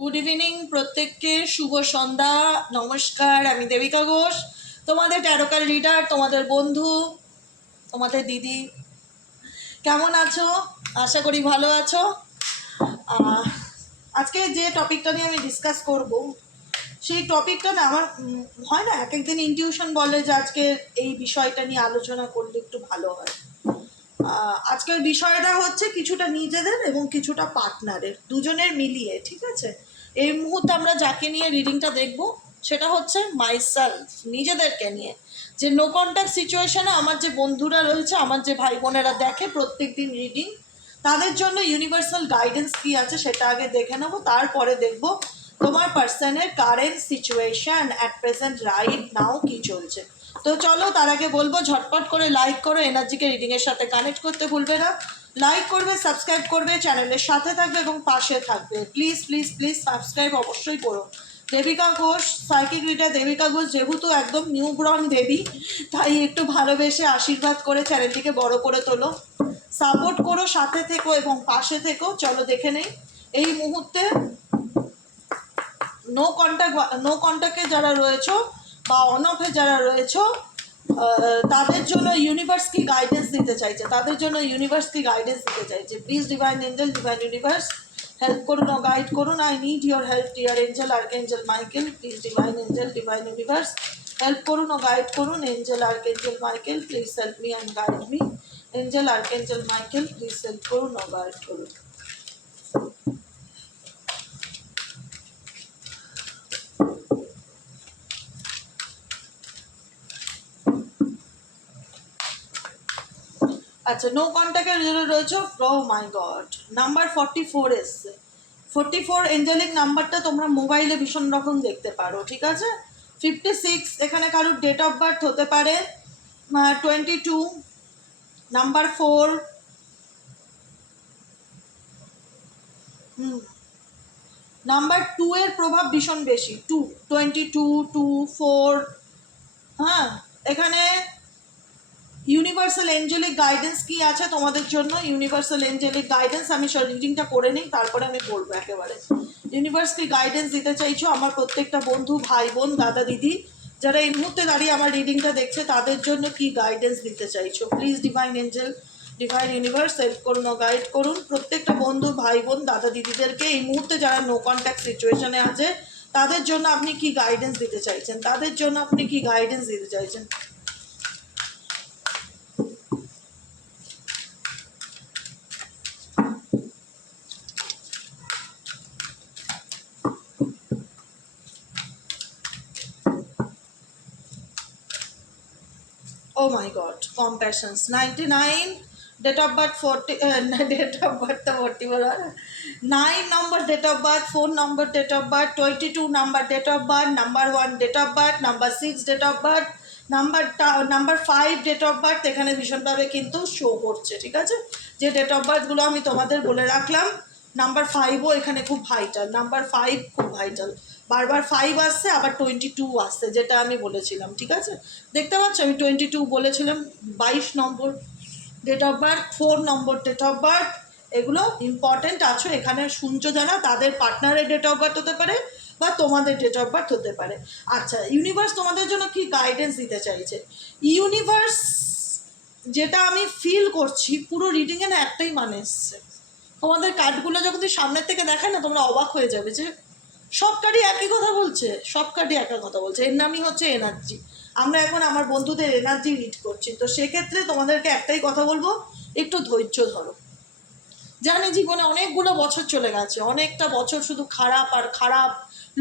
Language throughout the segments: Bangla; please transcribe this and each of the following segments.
গুড ইভিনিং প্রত্যেককে, শুভ সন্ধ্যা। নমস্কার, আমি দেবিকা ঘোষ, তোমাদের ট্যারোকার রিডার, তোমাদের বন্ধু, তোমাদের দিদি। কেমন আছো? আশা করি ভালো আছো। আজকে যে টপিকটা নিয়ে আমি ডিসকাস করব, সেই টপিকটা না আমার হয় না, এক একদিন ইনটিউশন বলে যে আজকে এই বিষয়টা নিয়ে আলোচনা করলে একটু ভালো হয়। আজকের বিষয়টা হচ্ছে কিছুটা নিজেদের এবং কিছুটা পার্টনারের, দুজনের মিলিয়ে, ঠিক আছে? এই মুহূর্তে আমরা যাকে নিয়ে রিডিংটা দেখব সেটা হচ্ছে মাইসেলফ, নিজেদেরকে নিয়ে। যে নো কন্ট্যাক্ট সিচুয়েশনে আমার যে বন্ধুরা রয়েছে, আমার যে ভাই বোনেরা দেখে প্রত্যেক দিন রিডিং, তাদের জন্য ইউনিভার্সাল গাইডেন্স কী আছে সেটা আগে দেখে নেবো। তারপরে দেখব তোমার পার্সনের current situation at present right now কী চলছে। তো চলো, তার আগে বলবো ঝটপট করে লাইক করো, এনার্জিকে রিডিংয়ের সাথে কানেক্ট করতে ভুলবে না। লাইক করবে, সাবস্ক্রাইব করবে, চ্যানেলের সাথে থাকবে এবং পাশে থাকবে। প্লিজ প্লিজ প্লিজ সাবস্ক্রাইব অবশ্যই করো। দেবিকা ঘোষ, সাইকিক রিডার দেবিকা ঘোষ, যেহেতু একদম নিউ ব্রন দেবী, তাই একটু ভালোবেসে আশীর্বাদ করে চ্যানেলটিকে বড় করে তোলো, সাপোর্ট করো, সাথে থেকো এবং পাশে থেকো। চলো দেখে নেই এই মুহূর্তে নো কন্ট্যাক্টে যারা রয়েছো বা অনফে যারা রয়েছো, তাদের জন্য ইউনিভার্স কি গাইডেন্স দিতে চাইছে, তাদের জন্য ইউনিভার্স কি গাইডেন্স দিতে চাইছে। Please divine angel, divine universe help করুন ও গাইড করুন। I need your help dear angel archangel Michael. Please divine angel, divine universe help করুন ও গাইড করুন। Angel archangel Michael, please help me and guide me. Angel archangel Michael, please help করুন ও গাইড করুন। আচ্ছা, নো কন্ট্যাক্টের রয়েছে। ও মাই গড, নাম্বার 44 এসছে। 44 এঞ্জেলিক নাম্বারটা তোমরা মোবাইলে ভীষণ রকম দেখতে পারো, ঠিক আছে? 56 এখানে কারোর ডেট অফ বার্থ হতে পারে। 22 নাম্বার 4, নাম্বার 2 এর প্রভাব ভীষণ বেশি। 22, 2, 4। হ্যাঁ, এখানে ইউনিভার্সাল এঞ্জেলিক গাইডেন্স কি আছে তোমাদের জন্য? ইউনিভার্সাল এঞ্জেলিক গাইডেন্স আমি রিডিংটা করে নিই, তারপরে আমি বলবো একেবারে ইউনিভার্স কি গাইডেন্স দিতে চাইছো আমার প্রত্যেকটা বন্ধু, ভাই বোন, দাদা দিদি, যারা এই মুহূর্তে দাঁড়িয়ে আমার রিডিংটা দেখছে, তাদের জন্য কি গাইডেন্স দিতে চাইছো। Please divine angel, divine universe help করুন ও গাইড করুন প্রত্যেকটা বন্ধু, ভাই বোন, দাদা দিদিদেরকে এই মুহূর্তে যারা নো কন্ট্যাক্ট সিচুয়েশনে আছে, তাদের জন্য আপনি কি গাইডেন্স দিতে চাইছেন, তাদের জন্য আপনি কি গাইডেন্স দিতে চাইছেন। Oh my God, compassions. 99, date of birth 40, date of birth 40 বলা, 9 number date of birth, 4 number date of birth, 22 number date of birth, number 1 date of birth, number 6 date of birth, number 5 date of birth এখানে ভীষণভাবে কিন্তু শো করছে, ঠিক আছে? যে ডেট অফ বার্থগুলো আমি তোমাদের বলে রাখলাম, নাম্বার 5ও এখানে খুব ভাইটাল, নাম্বার 5 খুব ভাইটাল। বারবার 5 আসছে, আবার 22 আসছে, যেটা আমি বলেছিলাম, ঠিক আছে? দেখতে পাচ্ছ আমি 22 বলেছিলাম। 22 number date of birth, 4 number date of birth, এগুলো ইম্পর্টেন্ট আছো এখানে শুনছো যারা, তাদের পার্টনারের ডেট অফ বার্থ হতে পারে বা তোমাদের ডেট অফ বার্থ হতে পারে। আচ্ছা, ইউনিভার্স তোমাদের জন্য কি গাইডেন্স দিতে চাইছে? ইউনিভার্স যেটা আমি ফিল করছি, পুরো রিডিংয়ে না একটাই মানে এসছে। তোমাদের কার্ডগুলো যখন সামনের থেকে দেখায় না, তোমরা অবাক হয়ে যাবে যে সব কার্ডই একই কথা বলছে, সব কার্ডই একই কথা বলছে। এর নামই হচ্ছে এনার্জি। আমরা এখন আমার বন্ধুদের এনার্জি রিড করছি, তো সেক্ষেত্রে তোমাদেরকে একটাই কথা বলবো, একটু ধৈর্য ধরো। জানি জীবনে অনেকগুলো বছর চলে গেছে, অনেকটা বছর শুধু খারাপ আর খারাপ,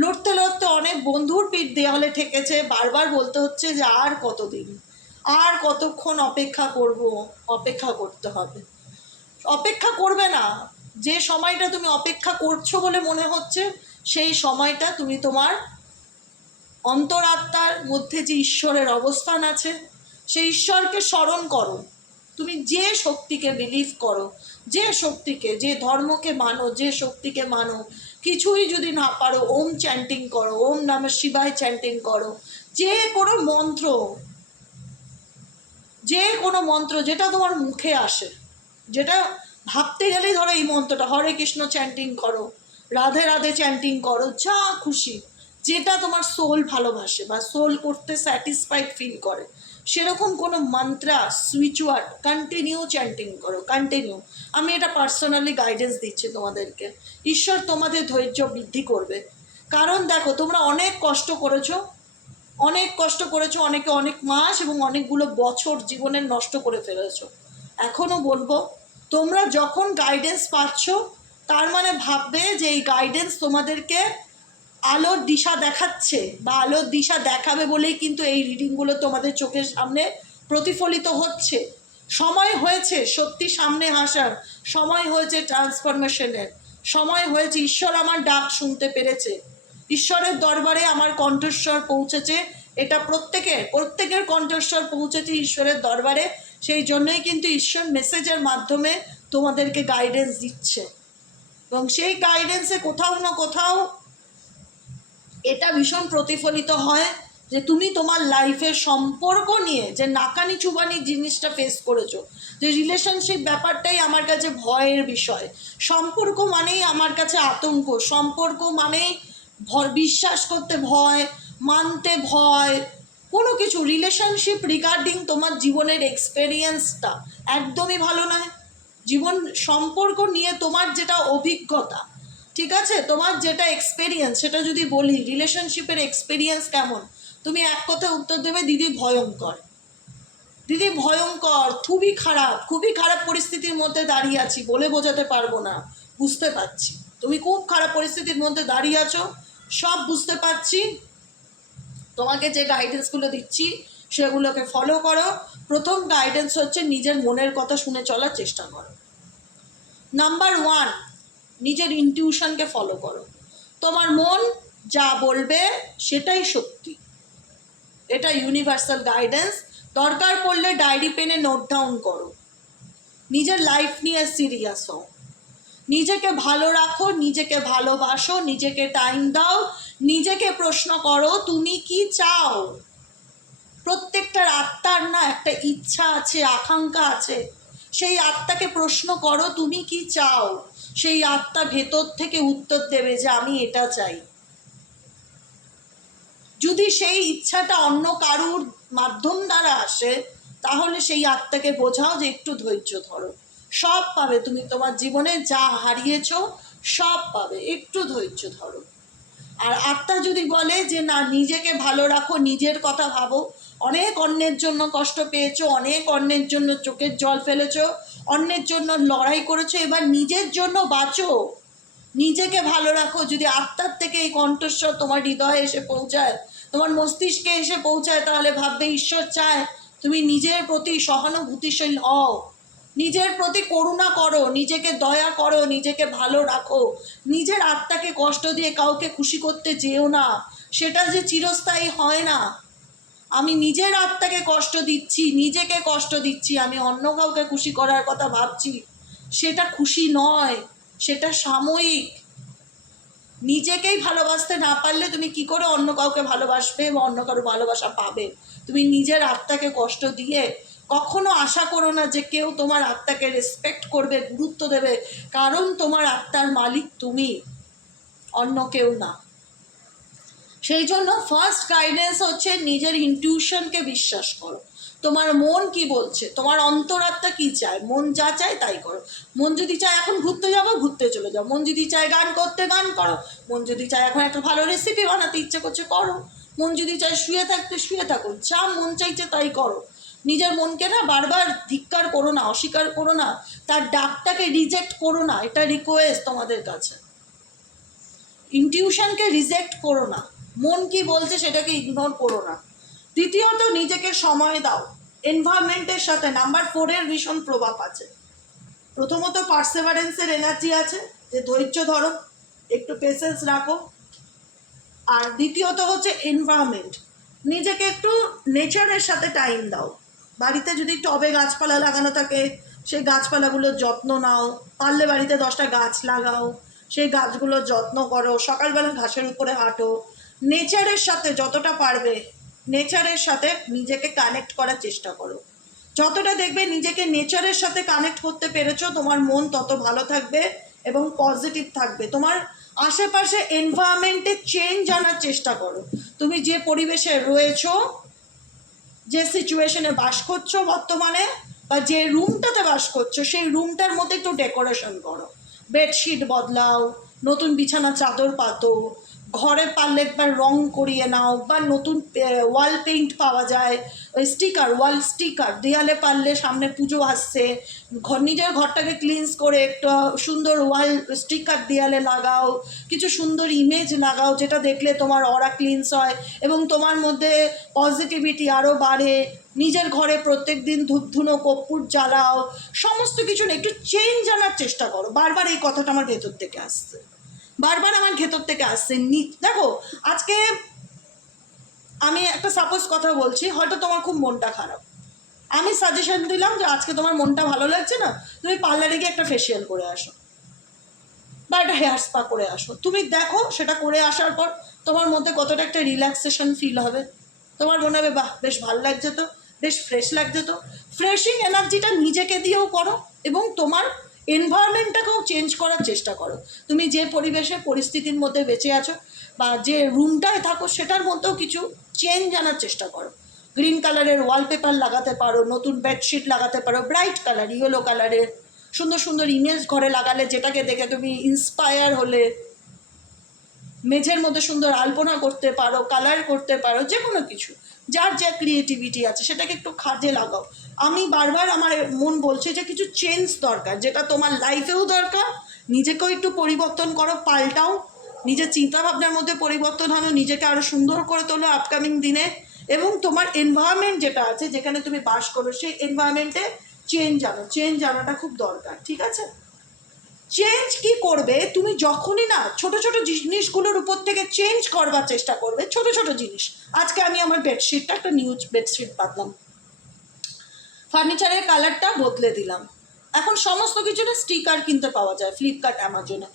লড়তে লড়তে অনেক বন্ধুর পিঠ দেওয়ালে ঠেকেছে, বারবার বলতে হচ্ছে যে আর কতদিন, আর কতক্ষণ অপেক্ষা করব, অপেক্ষা করতে হবে। অপেক্ষা করবে না, যে সময়টা তুমি অপেক্ষা করছো বলে মনে হচ্ছে, সেই সময়টা তুমি তোমার অন্তরাত্মার মধ্যে যে ঈশ্বরের অবস্থান আছে, সেই ঈশ্বরকে স্মরণ করো। তুমি যে শক্তিকে বিলিভ করো, যে শক্তিকে, যে ধর্মকে মানো, যে শক্তিকে মানো, কিছুই যদি না পারো ওম চ্যান্টিং করো, ওম নমঃ শিবায় চ্যান্টিং করো। যে কোনো মন্ত্র, যে কোনো মন্ত্র যেটা তোমার মুখে আসে, যেটা ভাবতে গেলেই ধরো এই মন্ত্রটা হরে কৃষ্ণ চ্যান্টিং করো, রাধে রাধে চ্যান্টিং করো, যা খুশি, যেটা তোমার সোল ভালোবাসে বা সোল করতে স্যাটিসফাইড ফিল করে সেরকম কোনো mantra switch word continue chanting করো, কন্টিনিউ। আমি এটা পার্সোনালি গাইডেন্স দিচ্ছি তোমাদেরকে। ঈশ্বর তোমাদের ধৈর্য বৃদ্ধি করবে। কারণ দেখো, তোমরা অনেক কষ্ট করেছো, অনেক কষ্ট করেছো, অনেকে অনেক মাস এবং অনেকগুলো বছর জীবনের নষ্ট করে ফেলেছো। এখনও বলবো, তোমরা যখন গাইডেন্স পাচ্ছ তার মানে ভাববে যে এই গাইডেন্স তোমাদেরকে আলোর দিশা দেখাচ্ছে বা আলোর দিশা দেখাবে বলেই কিন্তু এই রিডিংগুলো তোমাদের চোখের সামনে প্রতিফলিত হচ্ছে। সময় হয়েছে সত্যি সামনে আসার, সময় হয়েছে ট্রান্সফরমেশনের, সময় হয়েছে। ঈশ্বর আমার ডাক শুনতে পেরেছে, ঈশ্বরের দরবারে আমার কণ্ঠস্বর পৌঁছেছে। এটা প্রত্যেকের কণ্ঠস্বর পৌঁছেছে ঈশ্বরের দরবারে। সেই জন্যই কিন্তু ঈশ্বর মেসেজের মাধ্যমে তোমাদেরকে গাইডেন্স দিচ্ছে, এবং সেই গাইডেন্সে কোথাও না কোথাও এটা ভীষণ প্রতিফলিত হয় যে তুমি তোমার লাইফের সম্পর্ক নিয়ে যে নাকানি চুবানি জিনিসটা ফেস করেছো, যে রিলেশনশিপ ব্যাপারটাই আমার কাছে ভয়ের বিষয়, সম্পর্ক মানেই আমার কাছে আতঙ্ক, সম্পর্ক মানেই বিশ্বাস করতে ভয়, মানতে ভয়, কোনো কিছু রিলেশনশিপ রিগার্ডিং তোমার জীবনের এক্সপেরিয়েন্সটা একদমই ভালো নয়। জীবন সম্পর্ক নিয়ে তোমার যেটা অভিজ্ঞতা, ঠিক আছে, তোমার যেটা এক্সপেরিয়েন্স, সেটা যদি বলি রিলেশনশিপের এক্সপেরিয়েন্স কেমন, তুমি এক কথায় উত্তর দেবে, দিদি ভয়ঙ্কর, দিদি ভয়ঙ্কর, খুবই খারাপ পরিস্থিতির মধ্যে দাঁড়িয়ে আছি, বলে বোঝাতে পারবো না। বুঝতে পারছি তুমি খুব খারাপ পরিস্থিতির মধ্যে দাঁড়িয়ে আছো, সব বুঝতে পারছি। তোমাকে যে গাইডেন্সগুলো দিচ্ছি সেগুলোকে ফলো করো। প্রথম গাইডেন্স হচ্ছে নিজের মনের কথা শুনে চলার চেষ্টা করো। নাম্বার 1, নিজের ইনটিউশনকে ফলো করো। তোমার মন যা বলবে সেটাই সত্যি, এটা ইউনিভার্সাল গাইডেন্স। দরকার পড়লে ডায়েরি পেনে নোট ডাউন করো। নিজের লাইফ নিয়ে সিরিয়াস হও, নিজেকে ভালো রাখো, নিজেকে ভালোবাসো, নিজেকে টাইম দাও, নিজেকে প্রশ্ন করো তুমি কি চাও। প্রত্যেকটার আত্মার না একটা ইচ্ছা আছে, আকাঙ্ক্ষা আছে, সেই আত্মাকে প্রশ্ন করো তুমি কি চাও। সেই আত্মা ভেতর থেকে উত্তর দেবে যে আমি এটা চাই। যদি সেই ইচ্ছাটা অন্য কারুর মাধ্যম দ্বারা আসে তাহলে সেই আত্মাকে বোঝাও যে একটু ধৈর্য ধরো, সব পাবে, তুমি তোমার জীবনে যা হারিয়েছ সব পাবে, একটু ধৈর্য ধরো। আর আত্মা যদি বলে যে না, নিজেকে ভালো রাখো, নিজের কথা ভাবো, অনেক অন্যের জন্য কষ্ট পেয়েছো, অনেক অন্যের জন্য চোখের জল ফেলেছো, অন্যের জন্য লড়াই করেছো, এবার নিজের জন্য বাঁচো, নিজেকে ভালো রাখো। যদি আত্মার থেকে এই কণ্ঠস্বর তোমার হৃদয়ে এসে পৌঁছায়, তোমার মস্তিষ্কে এসে পৌঁছায়, তাহলে ভাববে ঈশ্বর চায় তুমি নিজের প্রতি সহানুভূতিশীল হও, নিজের প্রতি করুণা করো, নিজেকে দয়া করো, নিজেকে ভালো রাখো। নিজের আত্মাকে কষ্ট দিয়ে কাউকে খুশি করতে যেও না, সেটা যে চিরস্থায়ী হয় না। আমি নিজের আত্মাকে কষ্ট দিচ্ছি, নিজেকে কষ্ট দিচ্ছি, আমি অন্য কাউকে খুশি করার কথা ভাবছি, সেটা খুশি নয়, সেটা সাময়িক। নিজেকেই ভালোবাসতে না পারলে তুমি কি করে অন্য কাউকে ভালোবাসবে বা অন্য কারো ভালোবাসা পাবে। তুমি নিজের আত্মাকে কষ্ট দিয়ে কখনো আশা করো না যে কেউ তোমার আত্মাকে রেসপেক্ট করবে, গুরুত্ব দেবে, কারণ তোমার আত্মার মালিক তুমি, অন্য কেউ না। সেই জন্য ফার্স্ট গাইডেন্স হচ্ছে নিজের ইনটিউশনকে বিশ্বাস করো। তোমার মন কি বলছে, তোমার অন্তরাত্মা কি চায়, মন যা চায় তাই করো। মন যদি চায় এখন ঘুরতে যাবো, ঘুরতে চলে যাও। মন যদি চায় গান করতে, গান করো। মন যদি চায় এখন একটা ভালো রেসিপি বানাতে ইচ্ছে করছে, করো। মন যদি চায় শুয়ে থাকতে, শুয়ে থাকো, যা মন চাইছে তাই করো। নিজের মনকে না বারবার ধিক্কার করো না, অস্বীকার করো না, তার ডাকটাকে রিজেক্ট করো না, এটা রিকোয়েস্ট তোমাদের কাছে। ইনটিউশনকে রিজেক্ট করো না, মন কি বলছে সেটাকে ইগনোর করো না। দ্বিতীয়ত, নিজেকে সময় দাও। এনভায়রনমেন্টের সাথে নাম্বার 4 ভীষণ প্রভাব আছে। প্রথমত পার্সেভারেন্সের এনার্জি আছে, যে ধৈর্য ধরো, একটু পেশেন্স রাখো। আর দ্বিতীয়ত হচ্ছে এনভায়রনমেন্ট, নিজেকে একটু নেচারের সাথে টাইম দাও। বাড়িতে যদি টবে গাছপালা লাগানো থাকে সেই গাছপালাগুলোর যত্ন নাও, পারলে বাড়িতে 10টা গাছ লাগাও, সেই গাছগুলোর যত্ন করো। সকালবেলা ঘাসের উপরে হাঁটো, নেচারের সাথে যতটা পারবে নেচারের সাথে নিজেকে কানেক্ট করার চেষ্টা করো। যতটা দেখবে নিজেকে নেচারের সাথে কানেক্ট করতে পেরেছো, তোমার মন তত ভালো থাকবে এবং পজিটিভ থাকবে। তোমার আশেপাশে এনভায়রনমেন্টে চেঞ্জ আনার চেষ্টা করো। তুমি যে পরিবেশে রয়েছো, যে সিচুয়েশনে বাস করছো বর্তমানে, বা যে রুমটাতে বাস করছো, সেই রুমটার মধ্যে একটু ডেকোরেশন করো। বেডশিট বদলাও, নতুন বিছানা চাদর পাতো, ঘরে পারলে একবার রং করিয়ে নাও, বা নতুন ওয়াল পেইন্ট পাওয়া যায়, ওই স্টিকার, ওয়াল স্টিকার, দেয়ালে পারলে, সামনে পুজো আসছে, নিজের ঘরটাকে ক্লিনস করে একটা সুন্দর ওয়াল স্টিকার দেয়ালে লাগাও, কিছু সুন্দর ইমেজ লাগাও যেটা দেখলে তোমার অরা ক্লিনস হয় এবং তোমার মধ্যে পজিটিভিটি আরও বাড়ে। নিজের ঘরে প্রত্যেক দিন ধূপধুনো কর্পূর জ্বালাও, সমস্ত কিছু না একটু চেঞ্জ আনার চেষ্টা করো। বারবার এই কথাটা আমার ভেতর থেকে আসছে, বারবার আমার ভেতর থেকে আসছে। দেখো, আজকে আমি একটা সাপোজ কথা বলছি, হয়তো তোমার খুব মনটা খারাপ, আমি সাজেশন দিলাম যে আজকে তোমার মনটা ভালো লাগছে না, তুমি পার্লারে গিয়ে একটা ফেসিয়াল করে আসো বা একটা হেয়ার স্পা করে আসো। তুমি দেখো সেটা করে আসার পর তোমার মধ্যে কতটা একটা রিল্যাক্সেশন ফিল হবে। তোমার মনে হবে বাহ, বেশ ভালো লাগছে তো, বেশ ফ্রেশ লাগছে তো। ফ্রেশিং এনার্জিটা নিজেকে দিয়েও করো এবং তোমার এনভায়রনমেন্টটাকেও চেঞ্জ করার চেষ্টা করো। তুমি যে পরিবেশে পরিস্থিতির মধ্যে বেঁচে আছো বা যে রুমটায় থাকো সেটার মধ্যেও কিছু চেঞ্জ আনার চেষ্টা করো। গ্রিন কালারের ওয়ালপেপার লাগাতে পারো, নতুন বেডশিট লাগাতে পারো, ব্রাইট কালার, ইয়েলো কালারের সুন্দর সুন্দর ইমেজ ঘরে লাগালে যেটাকে দেখে তুমি ইন্সপায়ার হলে। মেঝের মধ্যে সুন্দর আলপনা করতে পারো, কালার করতে পারো, যে কোনো কিছু, যার যা ক্রিয়েটিভিটি আছে সেটাকে একটু কাজে লাগাও। আমি বারবার আমার মন বলছে যে কিছু চেঞ্জ দরকার, যেটা তোমার লাইফেও দরকার। নিজেকেও একটু পরিবর্তন করো, পাল্টাও, নিজের চিন্তাভাবনার মধ্যে পরিবর্তন আনো, নিজেকে আরও সুন্দর করে তোলো আপকামিং দিনে। এবং তোমার এনভায়রনমেন্ট যেটা আছে, যেখানে তুমি বাস করো, সেই এনভায়রনমেন্টে চেঞ্জ আনাটা খুব দরকার, ঠিক আছে? চেঞ্জ কি করবে তুমি যখনই না ছোট ছোট জিনিসগুলোর উপর থেকে চেঞ্জ করবার চেষ্টা করবে, ছোট ছোট জিনিস। আজকে আমি আমার বেডশিটটা একটা নিউ বেডশিট পাতলাম, ফার্নিচারের কালারটা বদলে দিলাম। এখন সমস্ত কিছুর স্টিকার কিনতে পাওয়া যায় ফ্লিপকার্ট, অ্যামাজনে।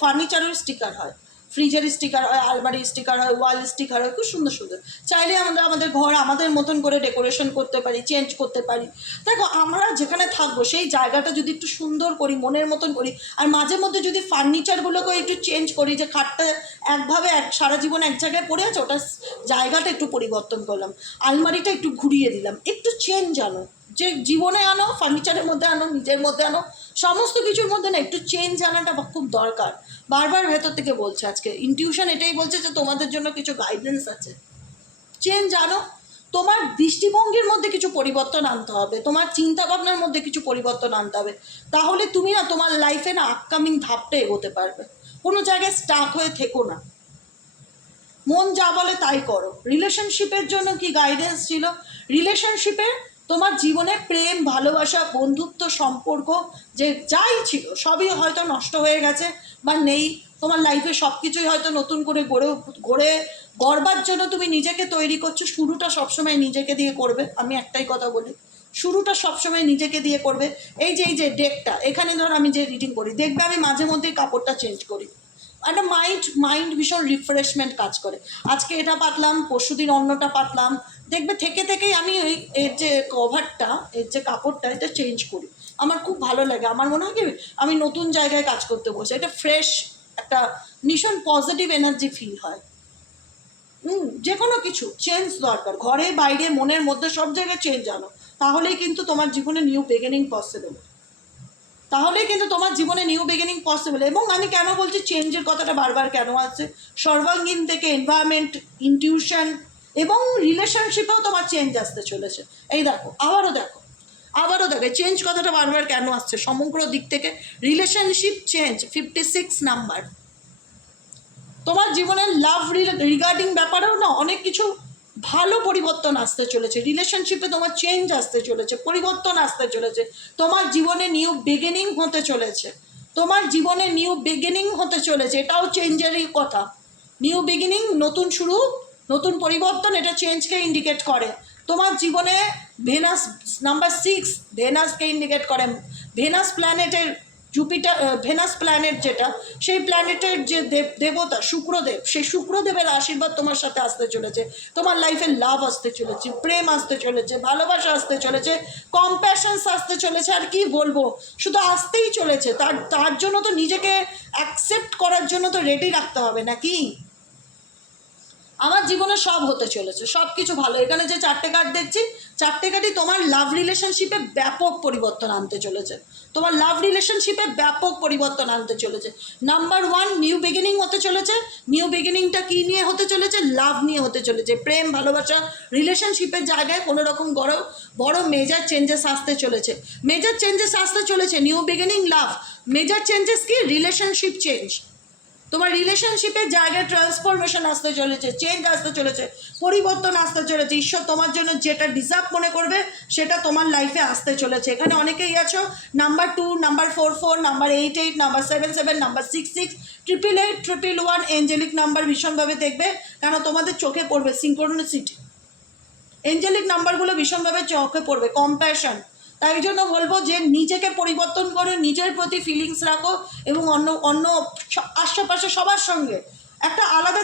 ফার্নিচারের স্টিকার হয়, ফ্রিজের স্টিকার হয়, আলমারির স্টিকার হয়, ওয়াল স্টিকার হয়, খুব সুন্দর সুন্দর। চাইলে আমরা আমাদের ঘর আমাদের মতন করে ডেকোরেশন করতে পারি, চেঞ্জ করতে পারি। দেখো, আমরা যেখানে থাকবো সেই জায়গাটা যদি একটু সুন্দর করি, মনের মতন করি, আর মাঝে মধ্যে যদি ফার্নিচারগুলোকে একটু চেঞ্জ করি, যে খাটটা একভাবে সারা জীবন এক জায়গায় পড়ে আছে, ওটা জায়গাটা একটু পরিবর্তন করলাম, আলমারিটা একটু ঘুরিয়ে দিলাম, একটু চেঞ্জ আনো, যে জীবনে আনো, ফার্নিচারের মধ্যে আনো, নিজের মধ্যে আনো, সমস্ত কিছুর মধ্যে না একটু চেঞ্জ আনাটা খুব দরকার। বারবার ভেতর থেকে বলছে, আজকে ইনটিউশন এটাই বলছে যে তোমাদের জন্য কিছু গাইডেন্স আছে, চেঞ্জ আনো। তোমার দৃষ্টিভঙ্গির মধ্যে কিছু পরিবর্তন আনতে হবে, তোমার চিন্তা ভাবনার মধ্যে কিছু পরিবর্তন আনতে হবে, তাহলে তুমি না তোমার লাইফে না আপকামিং ধাপটা এগোতে পারবে। কোনো জায়গায় স্টাক হয়ে থেকো না, মন যা বলে তাই করো। রিলেশনশিপের জন্য কি গাইডেন্স ছিল? রিলেশনশিপে তোমার জীবনে প্রেম, ভালোবাসা, বন্ধুত্ব, সম্পর্ক যে যাই ছিল সবই হয়তো নষ্ট হয়ে গেছে বা নেই। তোমার লাইফে সব কিছুই হয়তো নতুন করে গড়বার জন্য তুমি নিজেকে তৈরি করছো। শুরুটা সবসময় নিজেকে দিয়ে করবে, আমি একটাই কথা বলি, শুরুটা সবসময় নিজেকে দিয়ে করবে। এই যে ডেকটা, এখানে ধর আমি যে রিডিং করি, দেখবে আমি মাঝে মধ্যেই কাপড়টা চেঞ্জ করি, একটা মাইন্ড ভীষণ রিফ্রেশমেন্ট কাজ করে। আজকে এটা পাতলাম, পরশুদিন অন্যটা পাতলাম, দেখবে থেকেই আমি এর যে কভারটা, এর যে কাপড়টা, এটা চেঞ্জ করি। আমার খুব ভালো লাগে, আমার মনে হয় কি আমি নতুন জায়গায় কাজ করতে বসে, এটা ফ্রেশ একটা ভীষণ পজিটিভ এনার্জি ফিল হয়। যে কোনো কিছু চেঞ্জ দরকার, ঘরে বাইরে মনের মধ্যে সব জায়গায় চেঞ্জ আনো, তাহলেই কিন্তু তোমার জীবনে নিউ বিগিনিং পসিবল। এবং আমি কেন বলছি চেঞ্জের কথাটা বারবার কেন আসছে, সর্বাঙ্গীন থেকে এনভায়রনমেন্ট, ইনটিউশন এবং রিলেশনশিপেও তোমার চেঞ্জ আসতে চলেছে। এই দেখো, আবারও দেখো চেঞ্জ কথাটা বারবার কেন আসছে, সমগ্র দিক থেকে রিলেশনশিপ চেঞ্জ 56 নাম্বার। তোমার জীবনের লাভ রিগার্ডিং ব্যাপারেও না অনেক কিছু ভালো পরিবর্তন আসতে চলেছে, রিলেশনশিপে তোমার চেঞ্জ আসতে চলেছে, পরিবর্তন আসতে চলেছে, তোমার জীবনে নিউ বিগিনিং হতে চলেছে, এটাও চেঞ্জেরই কথা। নিউ বিগিনিং, নতুন শুরু, নতুন পরিবর্তন, এটা চেঞ্জকে ইন্ডিকেট করে। তোমার জীবনে ভেনাস নাম্বার 6 ভেনাসকে ইন্ডিকেট করে। ভেনাস প্ল্যানেটের জুপিটার ভেনাস প্ল্যানেট যেটা, সেই প্ল্যানেটের যে দেবতা শুক্রদেব, সেই শুক্রদেবের আশীর্বাদ তোমার সাথে আসতে চলেছে। তোমার লাইফে লাভ আসতে চলেছে, প্রেম আসতে চলেছে, ভালোবাসা আসতে চলেছে, কম্প্যাশনস আসতে চলেছে। আর কি বলবো, শুধু আসতেই চলেছে। তার জন্য তো নিজেকে অ্যাকসেপ্ট করার জন্য তো রেডি রাখতে হবে নাকি। আমার জীবনে সব হতে চলেছে, সব কিছু ভালো। এখানে যে 4টে কার্ড দেখছি, 4টে কার্ডই তোমার লাভ রিলেশনশিপে ব্যাপক পরিবর্তন আনতে চলেছে। তোমার লাভ রিলেশনশিপে ব্যাপক পরিবর্তন আনতে চলেছে। নাম্বার 1, নিউ বিগিনিং হতে চলেছে। নিউ বিগিনিংটা কী নিয়ে হতে চলেছে? লাভ নিয়ে হতে চলেছে। প্রেম, ভালোবাসা, রিলেশনশিপের জায়গায় কোনো রকম বড় মেজর চেঞ্জেস আসতে চলেছে। মেজর চেঞ্জেস আসতে চলেছে। নিউ বিগিনিং, লাভ। মেজর চেঞ্জেস কি? Relationship change. তোমার রিলেশনশিপের জায়গায় ট্রান্সফরমেশন আসতে চলেছে, চেঞ্জ আসতে চলেছে, পরিবর্তন আসতে চলেছে। ঈশ্বর তোমার জন্য যেটা ডিজার্ভ মনে করবে সেটা তোমার লাইফে আসতে চলেছে। এখানে অনেকেই আছো number 2, number 4, number 8, number 7, number 6, 888, 111 angelic number ভীষণভাবে দেখবে, কেন তোমাদের চোখে পড়বে সিঙ্ক্রোনিসিটি। এঞ্জেলিক নাম্বারগুলো ভীষণভাবে চোখে পড়বে। কম্প্যাশন, তাই জন্য বলবো যে নিজেকে পরিবর্তন করে নিজের প্রতি ফিলিংস রাখো এবং অন্য আশেপাশে সবার সঙ্গে একটা আলাদা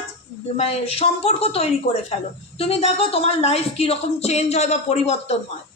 মানে সম্পর্ক তৈরি করে ফেলো। তুমি দেখো তোমার লাইফ কীরকম চেঞ্জ হয় বা পরিবর্তন হয়।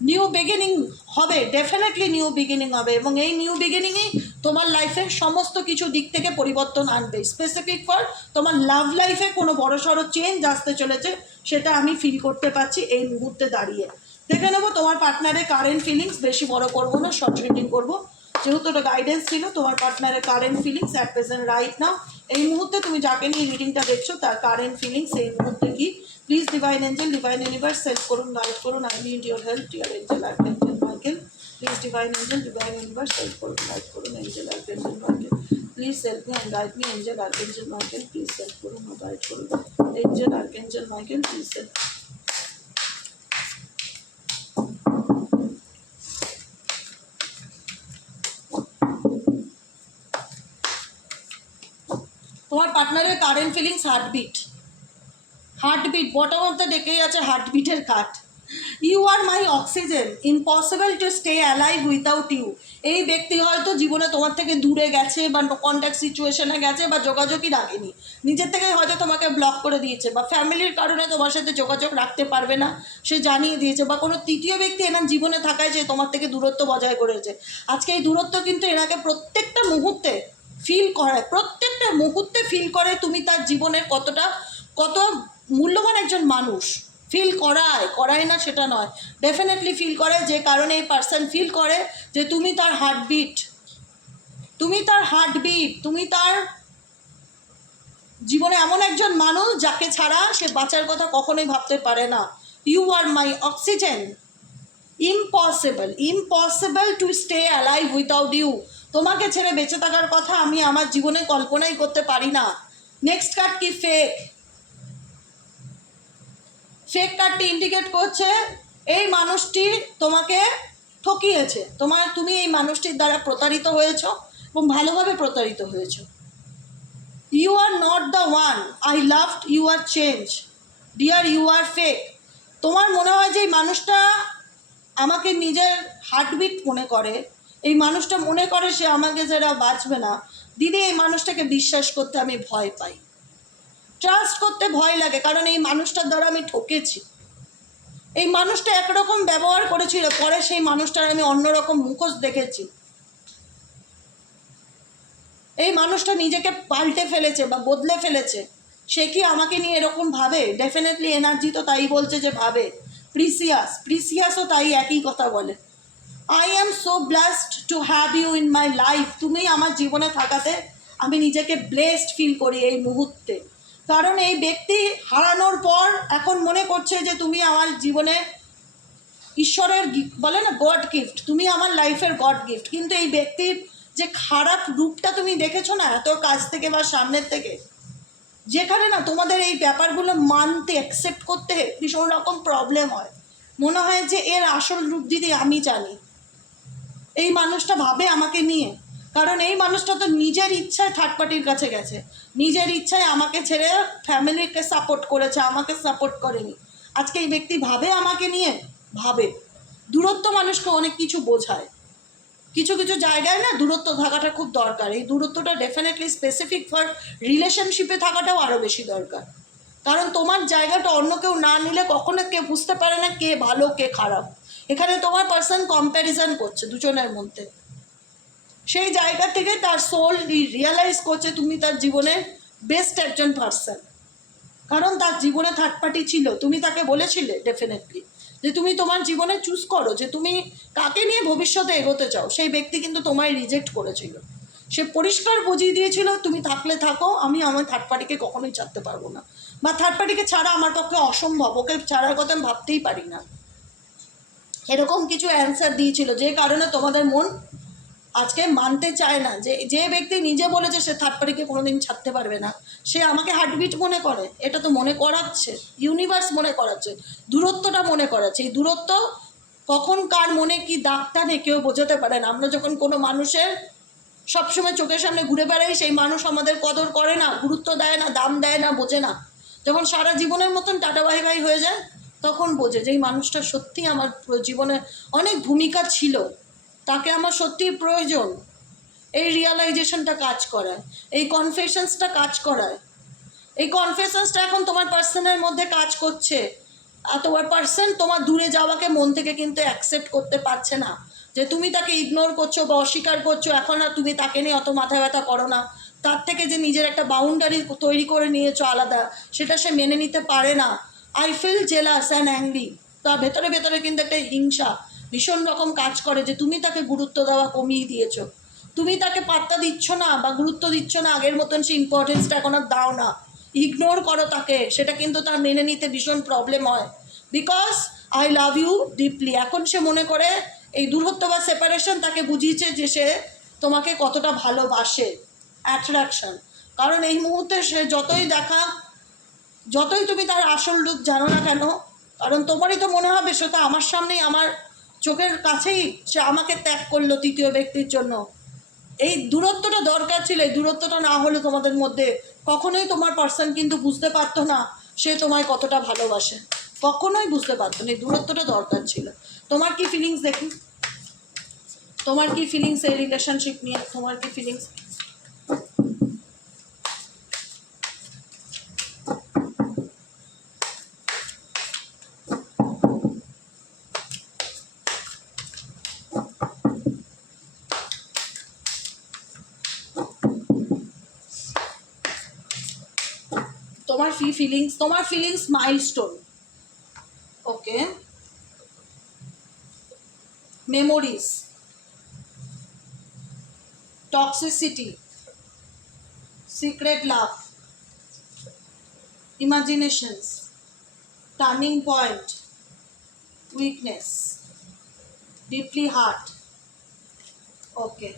নিউ বিগিনিং হবে, ডেফিনেটলি নিউ বিগিনিং হবে, এবং এই নিউ বিগিনিংই তোমার লাইফে সমস্ত কিছু দিক থেকে পরিবর্তন আনবে। স্পেসিফিক ফর তোমার লাভ লাইফে কোনো বড়সড় চেঞ্জ আসতে চলেছে, সেটা আমি ফিল করতে পারছি এই মুহূর্তে দাঁড়িয়ে। দেখে নেবো তোমার পার্টনারের কারেন্ট ফিলিংস। বেশি বড় করবো না, শর্ট রিডিং করবো, যেহেতু ওটা গাইডেন্স ছিল। তোমার পার্টনারের current feelings at present right নাও, এই মুহূর্তে তুমি যাকে নিয়ে রিডিংটা দেখছো তার কারেন্ট ফিলিংস এই মুহূর্তে কি। Please divine angel, divine universe help করুন, গাইড করুন। I need your help, dear angel archangel Michael. Please divine angel, divine universe help করুন, গাইড করুন। Angel archangel Michael, please help me and guide me. Angel archangel Michael, please help করুন ও গাইড করুন। Angel archangel Michael, please help. তোমার পার্টনারের current feelings heartbeat. Bottom of the ডেকেই আছে হার্টবিটের card. You are my oxygen, impossible to stay alive without you. এই ব্যক্তি হয়তো জীবনে তোমার থেকে দূরে গেছে বা কন্ট্যাক্ট সিচুয়েশনে গেছে বা যোগাযোগই রাখেনি, নিজের থেকেই হয়তো তোমাকে ব্লক করে দিয়েছে, বা ফ্যামিলির কারণে তোমার সাথে যোগাযোগ রাখতে পারবে না সে জানিয়ে দিয়েছে, বা কোনো তৃতীয় ব্যক্তি এনার জীবনে থাকায় সে তোমার থেকে দূরত্ব বজায় করেছে। আজকে এই দূরত্ব কিন্তু এনাকে প্রত্যেকটা মুহূর্তে ফিল করায়, প্রত্যেকটা মুহূর্তে ফিল করে তুমি তার জীবনের কত মূল্যবান একজন মানুষ। ফিল করায় না সেটা নয়, ডেফিনেটলি ফিল করে। যে কারণে এই পার্সন ফিল করে যে তুমি তার হার্টবিট, তুমি তার জীবনে এমন একজন মানুষ যাকে ছাড়া সে বাঁচার কথা কখনোই ভাবতে পারে না। You are my oxygen, impossible to stay alive without you. তোমাকে ছেড়ে বেঁচে থাকার কথা আমি আমার জীবনে কল্পনাই করতে পারি না। নেক্সট কার্ড কি? ফেক কার্ডটি ইন্ডিকেট করছে এই মানুষটি তোমাকে ঠকিয়েছে, তুমি এই মানুষটির দ্বারা প্রতারিত হয়েছ এবং ভালোভাবে প্রতারিত হয়েছ। You are not the one I loved, you are change dear, you are fake. তোমার মনে হয় যে এই মানুষটা আমাকে নিজের হার্টবিট মনে করে, এই মানুষটা মনে করে সে আমাকে যারা বাঁচবে না। দিদি, এই মানুষটাকে বিশ্বাস করতে আমি ভয় পাই, ট্রাস্ট করতে ভয় লাগে, কারণ এই মানুষটার দ্বারা আমি ঠকেছি। এই মানুষটা একরকম ব্যবহার করেছিল, পরে সেই মানুষটার আমি অন্যরকম মুখোশ দেখেছি। এই মানুষটা নিজেকে পাল্টে ফেলেছে বা বদলে ফেলেছে। সে কি আমাকে নিয়ে এরকম ভাবে? ডেফিনেটলি এনার্জি তো তাই বলছে যে ভাবে। প্রিসিয়াসও তাই একই কথা বলে। I am so blessed to have you in my life. তুমি আমার জীবনে থাকাতে আমি নিজেকে ব্লেসড ফিল করি এই মুহূর্তে, কারণ এই ব্যক্তি হারানোর পর এখন মনে করছে যে তুমি আমার জীবনে ঈশ্বরের বলে না গড গিফট, তুমি আমার লাইফের গড গিফট। কিন্তু এই ব্যক্তির যে খারাপ রূপটা তুমি দেখেছো না এত কাছ থেকে বা সামনের থেকে, যেখানে না তোমাদের এই ব্যাপারগুলো মানতে অ্যাকসেপ্ট করতে ভীষণ রকম প্রবলেম হয়। মনে হয় যে এর আসল রূপ দিদি আমি জানি। এই মানুষটা ভাবে আমাকে নিয়ে, কারণ এই মানুষটা তো নিজের ইচ্ছায় থার্ড পার্টির কাছে গেছে, নিজের ইচ্ছায় আমাকে ছেড়ে ফ্যামিলিকে সাপোর্ট করেছে, আমাকে সাপোর্ট করেনি। আজকে এই ব্যক্তি ভাবে আমাকে নিয়ে, ভাবে। দূরত্ব মানুষকে অনেক কিছু বোঝায়, কিছু কিছু জায়গায় না দূরত্ব থাকাটা খুব দরকার। এই দূরত্বটা ডেফিনেটলি স্পেসিফিক ফর রিলেশনশিপে থাকাটাও আরও বেশি দরকার, কারণ তোমার জায়গাটা অন্য কেউ না নিলে কখনো কেউ বুঝতে পারে না কে ভালো কে খারাপ। এখানে তোমার পার্সন কম্প্যারিজন করছে দুজনের মধ্যে, সেই জায়গা থেকে তার সোল রিয়েলাইজ করছে তুমি তার জীবনে বেস্ট একজন পার্সন, কারণ তার জীবনে থার্ড পার্টি ছিল। তুমি তাকে বলেছিলে ডেফিনেটলি যে তুমি তোমার জীবনে চুজ করো যে তুমি কাকে নিয়ে ভবিষ্যতে এগোতে চাও। সেই ব্যক্তি কিন্তু তোমায় রিজেক্ট করেছিল, সে পরিষ্কার বুঝিয়ে দিয়েছিল তুমি থাকলে থাকো, আমি আমার থার্ড পার্টিকে কখনোই ছাড়তে পারবো না, বা থার্ড পার্টিকে ছাড়া আমার পক্ষে অসম্ভব, ওকে ছাড়ার কথা আমি ভাবতেই পারি না, এরকম কিছু অ্যান্সার দিয়েছিল, যে কারণে তোমাদের মন আজকে মানতে চায় না যে যে ব্যক্তি নিজে বলেছে সে থার্ড পার্টিকে কোনোদিন ছাড়তে পারবে না, সে আমাকে হার্টবিট মনে করে। এটা তো মনে করাচ্ছে ইউনিভার্স, মনে করাচ্ছে দূরত্বটা, মনে করাচ্ছে। এই দূরত্ব কখন কার মনে কি দাগ টানে কেউ বোঝাতে পারে না। আমরা যখন কোনো মানুষের সবসময় চোখের সামনে ঘুরে বেড়াই, সেই মানুষ আমাদের কদর করে না, গুরুত্ব দেয় না, দাম দেয় না, বোঝে না। যখন সারা জীবনের মতন টাটা বাই বাই হয়ে যায় তখন বোঝে যে এই মানুষটা সত্যি আমার জীবনে অনেক ভূমিকা ছিল, তাকে আমার সত্যিই প্রয়োজন। এই রিয়ালাইজেশনটা কাজ করায়, এই কনফেশনসটা কাজ করায়। এই কনফেশনসটা এখন তোমার পার্সনের মধ্যে কাজ করছে, আর তোমার পার্সন তোমার দূরে যাওয়াকে মন থেকে কিন্তু অ্যাকসেপ্ট করতে পারছে না, যে তুমি তাকে ইগনোর করছো বা অস্বীকার করছো। এখন আর তুমি তাকে নিয়ে অত মাথা ব্যথা করো না, তার থেকে যে নিজের একটা বাউন্ডারি তৈরি করে নিয়েছো আলাদা, সেটা সে মেনে নিতে পারে না। I feel jealous and angry. তার ভেতরে ভেতরে কিন্তু একটা হিংসা ভীষণ রকম কাজ করে যে তুমি তাকে গুরুত্ব দেওয়া কমিয়ে দিয়েছো, তুমি তাকে পাত্তা দিচ্ছ না বা গুরুত্ব দিচ্ছ না, আগের মতন সে ইম্পর্টেন্সটা এখন আর দাও না, ইগনোর করো তাকে। সেটা কিন্তু তার মেনে নিতে ভীষণ প্রবলেম হয়, because I love you deeply. এখন সে মনে করে এই দূরত্ব বা সেপারেশন তাকে বুঝিয়েছে যে সে তোমাকে কতটা ভালোবাসে, অ্যাট্রাকশন। কারণ এই মুহূর্তে সে যতই দেখা, যতই তুমি তার আসল রূপ জানো না কেন, কারণ তোমারই তো মনে হবে সে তো আমার সামনেই, আমার চোখের কাছেই সে আমাকে ত্যাগ করলো তৃতীয় ব্যক্তির জন্য। এই দূরত্বটা দরকার ছিল, এই দূরত্বটা না হলে তোমাদের মধ্যে কখনোই তোমার পার্সন কিন্তু বুঝতে পারতো না সে তোমায় কতটা ভালোবাসে, কখনোই বুঝতে পারতো না। এই দূরত্বটা দরকার ছিল। তোমার কি ফিলিংস দেখুন, তোমার কি ফিলিংস এই রিলেশনশিপ নিয়ে, তোমার কি ফিলিংস? তোমার ফিলিংস, তোমার feelings milestone, okay, memories, toxicity, secret love, imaginations, turning point, weakness, deeply hurt. Okay,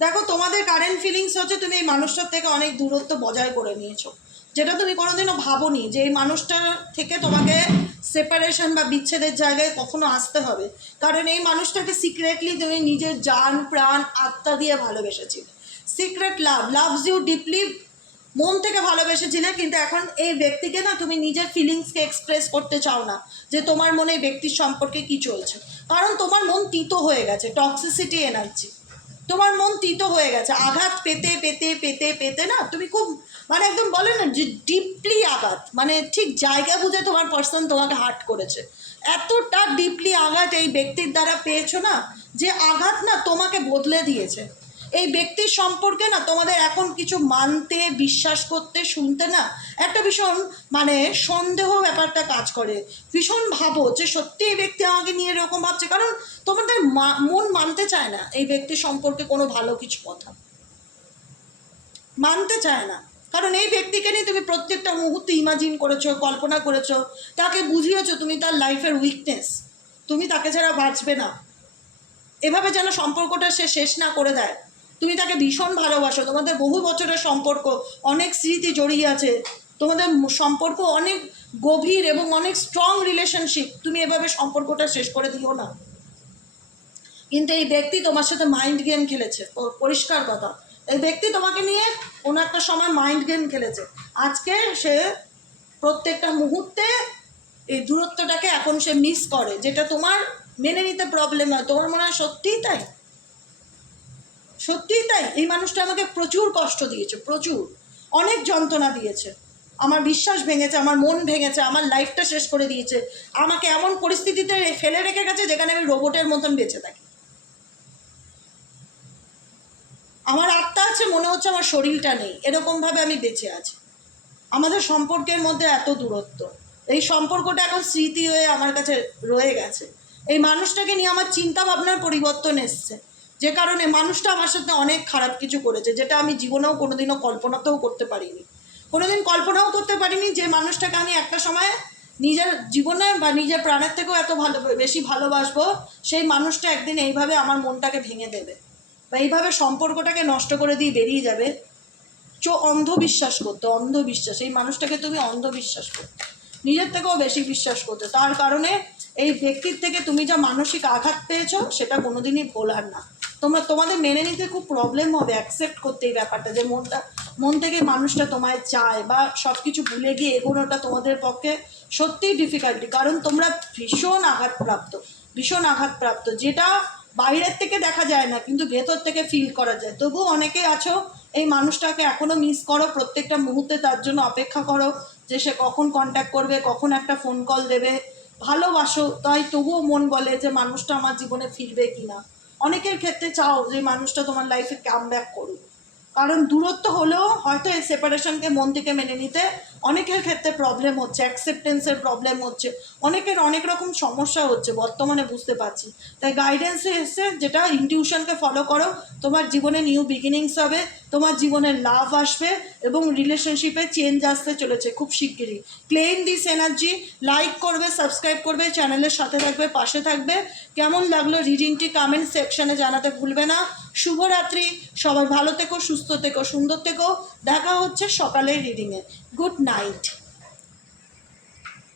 দেখো তোমাদের কারেন্ট ফিলিংস হচ্ছে তুমি এই মানুষটার থেকে অনেক দূরত্ব বজায় করে নিয়েছো, যেটা তুমি কোনোদিনও ভাবোনি যে এই মানুষটার থেকে তোমাকে সেপারেশন বা বিচ্ছেদের জায়গায় কখনো আসতে হবে। কারণ এই মানুষটাকে সিক্রেটলি তুমি নিজের জান প্রাণ আত্মা দিয়ে ভালোবেসেছিলে। Secret love, loves you deeply, মন থেকে ভালোবেসেছিলে। কিন্তু এখন এই ব্যক্তিকে না তুমি নিজের ফিলিংসকে এক্সপ্রেস করতে চাও না যে তোমার মনে এই ব্যক্তির সম্পর্কে কী চলছে, কারণ তোমার মন তিতো হয়ে গেছে, টক্সিসিটি এনার্জি, তোমার মন তিতো হয়ে গেছে। আঘাত পেতে পেতে পেতে পেতে না তুমি খুব মানে একদম বলে না যে ডিপলি আঘাত, মানে ঠিক জায়গা বুঝে তোমার পার্সন তোমাকে হার্ট করেছে। এতটা ডিপলি আঘাত এই ব্যক্তির দ্বারা পেয়েছো না, যে আঘাত না তোমাকে বদলে দিয়েছে। এই ব্যক্তির সম্পর্কে না তোমাদের এখন কিছু মানতে, বিশ্বাস করতে, শুনতে না একটা ভীষণ মানে সন্দেহ ব্যাপারটা কাজ করে। ভীষণ ভাবো যে সত্যি এই ব্যক্তি আমাকে নিয়ে এরকম ভাবছে, কারণ তোমাদের মন মানতে চায় না এই ব্যক্তি সম্পর্কে কোনো ভালো কিছু কথা, মানতে চায় না। কারণ এই ব্যক্তিকে নিয়ে তুমি প্রত্যেকটা মুহূর্তে ইমাজিন করেছো, কল্পনা করেছো, তাকে বুঝিয়েছো তুমি তার লাইফের উইকনেস, তুমি তাকে ছাড়া বাঁচবে না, এভাবে যেন সম্পর্কটা সে শেষ না করে দেয়। তুমি তাকে ভীষণ ভালোবাসো, তোমাদের বহু বছরের সম্পর্ক, অনেক স্মৃতি জড়িয়ে আছে, তোমাদের সম্পর্ক অনেক গভীর এবং অনেক স্ট্রং রিলেশনশিপ। তুমি এভাবে সম্পর্কটা শেষ করে দিও না। কিন্তু এই ব্যক্তি তোমার সাথে মাইন্ড গেম খেলেছে, পরিষ্কার কথা। এই ব্যক্তি তোমাকে নিয়ে কোনো একটা সময় মাইন্ড গেম খেলেছে। আজকে সে প্রত্যেকটা মুহূর্তে এই দূরত্বটাকে এখন সে মিস করে, যেটা তোমার মেনে নিতে প্রবলেম হয়। তোমার মনে হয় সত্যিই তাই? সত্যিই তাই। এই মানুষটা আমাকে প্রচুর কষ্ট দিয়েছে, প্রচুর, অনেক যন্ত্রণা দিয়েছে, আমার বিশ্বাস ভেঙেছে, আমার মন ভেঙেছে, আমার লাইফটা শেষ করে দিয়েছে, আমাকে এমন পরিস্থিতিতে ফেলে রেখে গেছে যেখানে আমি রোবটের মতন বেঁচে থাকি। আমার আত্মা আছে, মনে হচ্ছে আমার শরীরটা নেই, এরকমভাবে আমি বেঁচে আছি। আমাদের সম্পর্কের মধ্যে এত দূরত্ব, এই সম্পর্কটা এখন স্মৃতি হয়ে আমার কাছে রয়ে গেছে। এই মানুষটাকে নিয়ে আমার চিন্তা ভাবনার পরিবর্তন এসছে, যে কারণে মানুষটা আমার সাথে অনেক খারাপ কিছু করেছে, যেটা আমি জীবনেও কোনোদিনও কল্পনাতেও করতে পারিনি। কোনোদিন কল্পনাও করতে পারিনি যে মানুষটাকে আমি একটা সময় নিজের জীবনে বা নিজের প্রাণের থেকেও এত বেশি ভালোবাসবো, সেই মানুষটা একদিন এইভাবে আমার মনটাকে ভেঙে দেবে বা এইভাবে সম্পর্কটাকে নষ্ট করে দিয়ে বেরিয়ে যাবে। অন্ধবিশ্বাস করতো, অন্ধবিশ্বাস, এই মানুষটাকে তুমি অন্ধবিশ্বাস করতে, নিজের থেকেও বেশি বিশ্বাস করতে। তার কারণে এই ব্যক্তির থেকে তুমি যা মানসিক আঘাত পেয়েছো সেটা কোনোদিনই ভোলার না। তোমাদের মেনে নিতে খুব প্রবলেম হবে, অ্যাকসেপ্ট করতে এই ব্যাপারটা, যে মন থেকে মানুষটা তোমায় চায়, বা সব কিছু ভুলে গিয়ে এগোনোটা তোমাদের পক্ষে সত্যিই ডিফিকাল্টি। কারণ তোমরা ভীষণ আঘাতপ্রাপ্ত, যেটা বাইরের থেকে দেখা যায় না, কিন্তু ভেতর থেকে ফিল করা যায়। তবুও অনেকে আছো এই মানুষটাকে এখনও মিস করো, প্রত্যেকটা মুহূর্তে তার জন্য অপেক্ষা করো যে সে কখন কন্ট্যাক্ট করবে, কখন একটা ফোন কল দেবে, ভালোবাসো, তাই তবুও মন বলে যে মানুষটা আমার জীবনে ফিরবে কিনা। অনেকের ক্ষেত্রে চাও যে মানুষটা তোমার লাইফে কাম ব্যাক করুক, কারণ দূরত্ব হলেও হয়তো এই সেপারেশনকে মন থেকে মেনে নিতে অনেকের ক্ষেত্রে প্রবলেম হচ্ছে, অ্যাকসেপ্টেন্সের প্রবলেম হচ্ছে, অনেকের অনেক রকম সমস্যা হচ্ছে বর্তমানে, বুঝতে পারছি। তাই গাইডেন্সে এসে যেটা ইনটিউশনকে ফলো করো, তোমার জীবনে নিউ বিগিনিংস হবে, তোমার জীবনে লাভ আসবে এবং রিলেশনশিপে চেঞ্জ আসতে চলেছে খুব শিগগিরই। ক্লেম দিস এনার্জি, লাইক করবে, সাবস্ক্রাইব করবে, চ্যানেলের সাথে থাকবে, পাশে থাকবে। কেমন লাগলো রিডিংটি কমেন্ট সেকশনে জানাতে ভুলবে না। শুভরাত্রি, সবাই ভালো থেকো, সুস্থ থেকো, সুন্দর থেকো। দেখা হচ্ছে সকালের রিডিংয়ে। Good night.